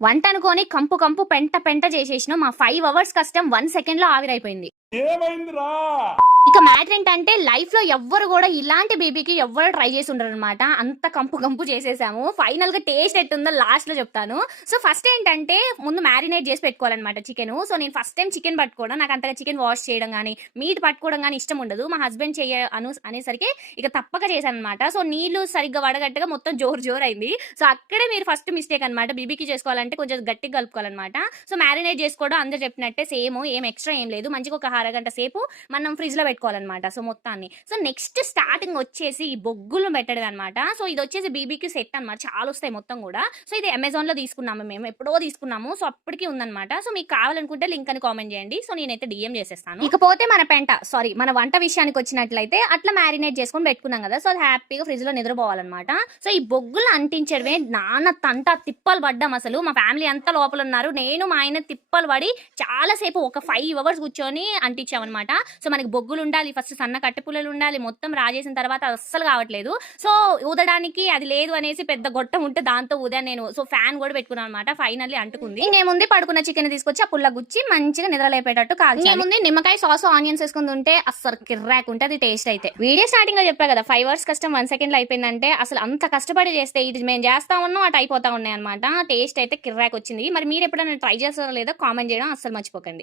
వంట అనుకోని కంపు కంపు పెంట పెంట చేసేసినాం. మా 5 అవర్స్ కష్టం 1 సెకండ్‌లో ఆవిరైపోయింది. ఏమైందిరా? ఇక మ్యాటర్ ఏంటంటే లైఫ్‌లో ఎవ్వరు గూడా ఇలాంటి బీబీకి ఎవ్వరు ట్రై చేసి ఉండరనమాట. అంత కంపు కంపు చేసేసాము. ఫైనల్‌గా టేస్ట్ ఎట్టుందో లాస్ట్‌లో చెప్తాను. సో, ఫస్ట్ ఏంటంటే ముందు మ్యారినేట్ చేసి పెట్టుకోవాలనమాట చికెను. సో, నేను ఫస్ట్ టైమ్ చికెన్ పట్టుకోవడం. నాకు అంతగా చికెన్ వాష్ చేయడం గానీ, మీట్ పట్టుకోవడం గానీ ఇష్టం ఉండదు. మా హస్బెండ్ అనేసరికి ఇక తప్పక చేశాననమాట. సో, నీళ్లు సరిగ్గా వడగట్టగా మొత్తం జోరు జోరయింది. సో, అక్కడే మీరు ఫస్ట్ మిస్టేక్ అనమాట. బీబీకి చేసుకోవాలంటే కొంచెం గట్టిగా కలుపుకోవాలనమాట. సో, మ్యారినేట్ చేసుకోవడం అందరూ చెప్పినట్టే సేమ్ ఏం ఎక్స్‌ట్రా ఏం లేదు. మంచిగా ఒక అరగంట సేపు మనం ఫ్రిడ్జ్‌లో పెట్టుకోవాలనమాట. సో, మొత్తాన్ని. సో, నెక్స్ట్ స్టార్టింగ్ వచ్చేసి ఈ బొగ్గులు పెట్టడమే అనమాట. సో, ఇదొచ్చేసి బీబీక్యూ సెట్ అనమాట. చాలొస్తాయి మొత్తం గూడా. సో, ఇది అమెజాన్‌లో తీసుకున్నాము మేము. ఎప్పుడో తీసుకున్నాము. సో, అప్పటికి ఉందనమాట. సో, మీకు కావాలనుకుంటే లింక్ అని కామెంట్ చేయండి. సో, నేనైతే డీఎం చేసేస్తాను. ఇకపోతే మన వంట విషయానికొచ్చినట్లయితే అట్లా మ్యారినేట్ చేసుకొని పెట్టుకున్నాం కదా! సో, అది హ్యాపీగా ఫ్రిడ్జ్‌లో నిద్రపోవాలనమాట. సో, ఈ బొగ్గులు అంటించడమే నాన్న తంట తిప్పలు పడ్డాం అసలు. మా ఫ్యామిలీ అంతా లోపలున్నారు. నేను మా ఆయన తిప్పలు పడి చాలా సేపు ఒక 5 అవర్స్ కూర్చొని అంటించామనమాట. సో, మనకి బొగ్గులుండాలి. ఫస్ట్ సన్న కట్టెపుల్లలుండాలి. మొత్తం రాజేసిన తర్వాత అస్సలు కావట్లేదు. సో, ఊదడానికి అది లేదు అనేసి పెద్ద గొట్టం ఉంటే దాంతో ఊదాను నేను. సో, ఫ్యాన్ కూడా పెట్టుకున్నాను అనమాట. ఫైనల్లీ అంటుకుంది. ఇంకేముంది పడుకున్న చికెన్ తీసుకొచ్చి ఆ పుల్ల గుచ్చి మంచిగా నిద్రలేపేటట్టు కాల్చాలి. ఇంకేముంది నిమ్మకాయ సాస్ ఆనియన్స్ వేసుకుని ఉంటే అస్సలు కిర్రాక్ ఉంటది టేస్ట్ అయితే. వీడియో స్టార్టింగ్ లో చెప్పా కదా 5 అవర్స్ కష్టం 1 సెకండ్ లో అయిపోయిందంటే అసలు అంత కష్టపడి చేస్తే ఇది మేము చేస్తా ఉన్నాం అటు అయిపోతా ఉన్నాయి అనమాట. టేస్ట్ అయితే కిర్రాక్ వచ్చింది. మరి మీరు ఎప్పుడైనా ట్రై చేస్తారో లేదో కామెంట్ చేయడం అస్సలు మర్చిపోకండి.